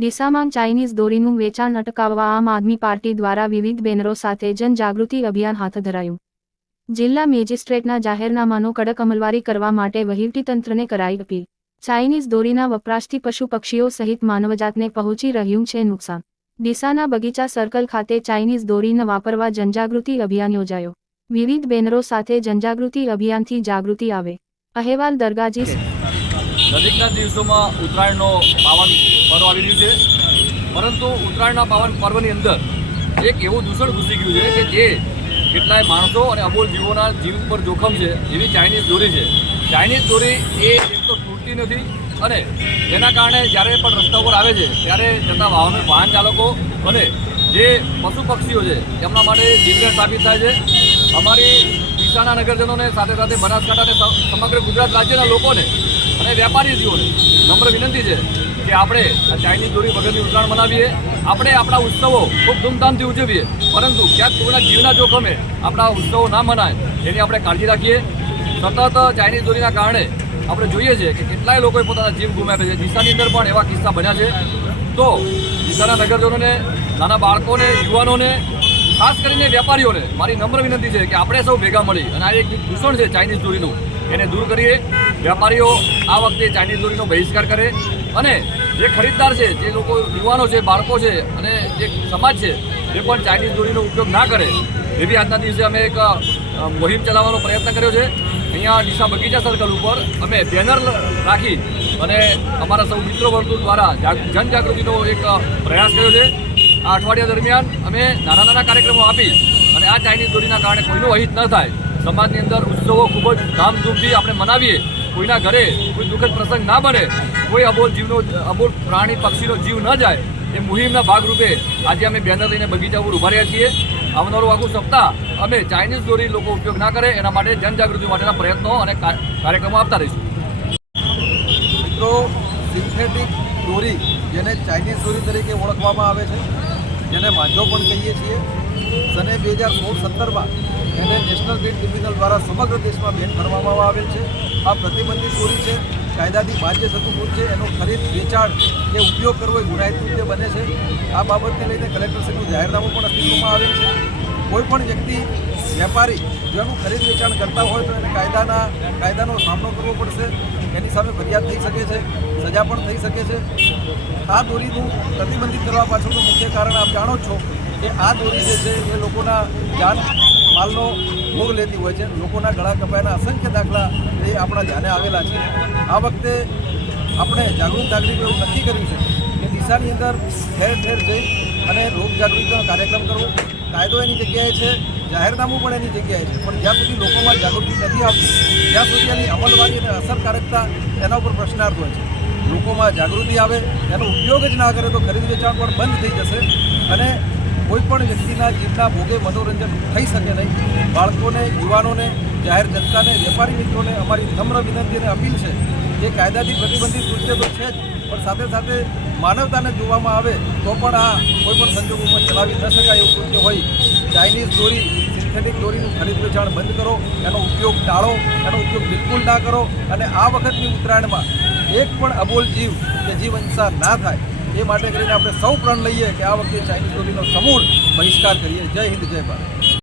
ડીસામાં Chinese દોરીનું વેચાણ અટકાવવા આમ આદમી પાર્ટી દ્વારા વિવિધ બેનરો સાથે જનજાગૃતિ અભિયાન હાથ ધરાયું. જિલ્લા મેજિસ્ટ્રેટના જાહેરનામાનો કડક અમલવારી કરવા માટે વહીવટીતંત્રને કરાઈ અપીલ. ચાઇનીઝ દોરીના વપરાશથી પશુ પક્ષીઓ સહિત માનવજાતને પહોંચી રહ્યું છે નુકસાન. ડીસાના બગીચા સર્કલ ખાતે ચાઇનીઝ દોરીને વાપરવા જનજાગૃતિ અભિયાન યોજાયો. વિવિધ બેનરો સાથે જનજાગૃતિ અભિયાનથી જાગૃતિ આવે. અહેવાલ દરગાજી નજીકના દિવસોમાં ઉત્તરાયણનો પાવન પર્વ આવી રહ્યું છે. પરંતુ ઉત્તરાયણના પાવન પર્વની અંદર એક એવું દૂષણ ઘૂસી ગયું છે કે જે કેટલાય માણસો અને અબોલ જીવોના જીવ ઉપર જોખમ છે એવી ચાઇનીઝ દોરી છે. ચાઇનીઝ દોરી એ એક તો તૂટતી નથી અને જેના કારણે જ્યારે પણ રસ્તા ઉપર આવે છે, ત્યારે જતા વાહન વાહન ચાલકો અને જે પશુ પક્ષીઓ છે એમના માટે જીવલેણ સાબિત થાય છે. અમારી ડીસાના નગરજનોને સાથે સાથે બનાસકાંઠા અને સમગ્ર ગુજરાત રાજ્યના લોકોને અને વેપારીઓને નમ્ર વિનંતી છે કે આપણે આ ચાઇનીઝ દોરી વગરની ઉત્તરાયણ મનાવીએ આપણે આપણા ઉત્સવો ખૂબ ધૂમધામથી ઉજવીએ. પરંતુ ક્યાંક કોઈના જીવના જોખમે આપણા ઉત્સવો ના મનાય, એની આપણે કાળજી રાખીએ. સતત ચાઇનીઝ દોરીના કારણે આપણે જોઈએ છીએ કે કેટલાય લોકોએ પોતાના જીવ ગુમાવ્યા છે. દિશાની અંદર પણ એવા કિસ્સા બન્યા છે. તો દિશાના નગરજનોને, નાના બાળકોને, યુવાનોને, ખાસ કરીને વેપારીઓને મારી નમ્ર વિનંતી છે કે આપણે સૌ ભેગા મળી અને આ એક દૂષણ છે ચાઇનીઝ દોરીનું. એને દૂર કરીએ. વેપારીઓ આ વખતે ચાઇનીઝ દોરીનો બહિષ્કાર કરે અને જે ખરીદદાર છે, જે લોકો યુવાનો છે, બાળકો છે અને જે સમાજ છે, એ પણ ચાઇનીઝ દોરીનો ઉપયોગ ના કરે. એવી આજના દિવસે અમે એક મોહિમ મુહિમ ચલાવવાનો પ્રયત્ન કર્યો છે. અહીંયા ડીસા બગીચા સર્કલ ઉપર અમે બેનર રાખી અને અમારા સૌ મિત્રો વર્તુળ દ્વારા જનજાગૃતિનો એક પ્રયાસ કર્યો છે. આ અઠવાડિયા દરમિયાન અમે નાના નાના કાર્યક્રમો આપી અને આ ચાઇનીઝ દોરીના કારણે કોઈનું અહિત ન થાય. સમાજની અંદર ઉત્સવો ખૂબ જ ધામધૂમથી આપણે મનાવીએ. કોઈના ઘરે કોઈ દુઃખદ પ્રસંગ ના બને, કોઈ અબોલ જીવનો, અબોલ પ્રાણી પક્ષીનો જીવ ન જાય, એ મુહિમના ભાગરૂપે આજે અમે બેનર લઈને બગીચા ઉપર ઊભા રહ્યા છીએ. આવનારું આખું સપ્તાહ અમે ચાઇનીઝ દોરી લોકો ઉપયોગ ના કરે, એના માટે જનજાગૃતિ માટેના પ્રયત્નો અને કાર્યક્રમો આપતા રહીશું. મિત્રો સિન્થેટિક દોરી જેને ચાઇનીઝ દોરી તરીકે ઓળખવામાં આવે છે, જેને માંજો પણ કહીએ છીએ. સને બે હજાર સોળ સત્તરમાં એને નેશનલ ગ્રીન ટ્રિબ્યુનલ દ્વારા સમગ્ર દેશમાં બેન કરવામાં આવેલ છે. આ પ્રતિબંધિત ચોરી છે, કાયદાથી બાધ્ય થતું ગુણ છે, એનો ખરીદ, વેચાણ કે ઉપયોગ કરવો એ ગુનાહિત રીતે બને છે. આ બાબતને લઈને કલેક્ટરશ્રીનું જાહેરનામું પણ અસ્તિત્વમાં આવેલ છે. કોઈ પણ વ્યક્તિ વેપારી જેનું ખરીદ, વેચાણ કરતા હોય તો એને કાયદાના, કાયદાનો સામનો કરવો પડશે. એની સામે ફરિયાદ થઈ શકે છે, સજા પણ થઈ શકે છે. આ દોરીનું પ્રતિબંધિત કરવા પાછળનું મુખ્ય કારણ આપ જાણો છો કે આ દોરી જે છે, એ લોકોના જાન માલનો ભોગ લેતી હોય છે. લોકોના ગળા કપાયાના અસંખ્ય દાખલા એ આપણા ધ્યાને આવેલા છે. આ વખતે આપણે જાગૃત નાગરિકો એવું નક્કી કર્યું છે કે દિશાની અંદર ઠેર ઠેર જઈ અને રોગ જાગૃતિનો કાર્યક્રમ કરવો. કાયદો એની જગ્યાએ છે, જાહેરનામું પણ એની જગ્યાએ છે. પણ જ્યાં સુધી લોકોમાં જાગૃતિ નથી આવતી, ત્યાં સુધી એની અમલવારી અને અસરકારકતા એના ઉપર પ્રશ્નાર્થ હોય છે. લોકોમાં જાગૃતિ આવે, એનો ઉપયોગ જ ના કરે તો ખરીદ વેચાણ પણ બંધ થઈ જશે. અને કોઈ પણ વ્યક્તિના જીવના ભોગે મનોરંજન થઈ શકે નહીં. બાળકોને, યુવાનોને, જાહેર જનતાને, વેપારી મિત્રોને અમારી નમ્ર વિનંતી અને અપીલ છે કે કાયદાથી પ્રતિબંધિત કૃત્ય તો છે જ, પણ સાથે સાથે માનવતાને જોવામાં આવે તો પણ આ કોઈપણ સંજોગોમાં ચલાવી ન શકાય એવું કૃત્ય હોય. ચાઇનીઝ દોરી, સિન્થેટિક દોરીનું ખરીદ વેચાણ બંધ કરો, એનો ઉપયોગ ટાળો, એનો ઉપયોગ બિલકુલ ના કરો અને આ વખતની ઉત્તરાયણમાં એક પણ અબોલ જીવ કે જીવ હિંસા ના થાય. એ માટે કરીને આપણે સૌ પ્રણ લઈએ કે આ વખતે ચાઇનીઝ દોરીનો સમૂળ બહિષ્કાર કરીએ. જય હિન્દ, જય ભારત.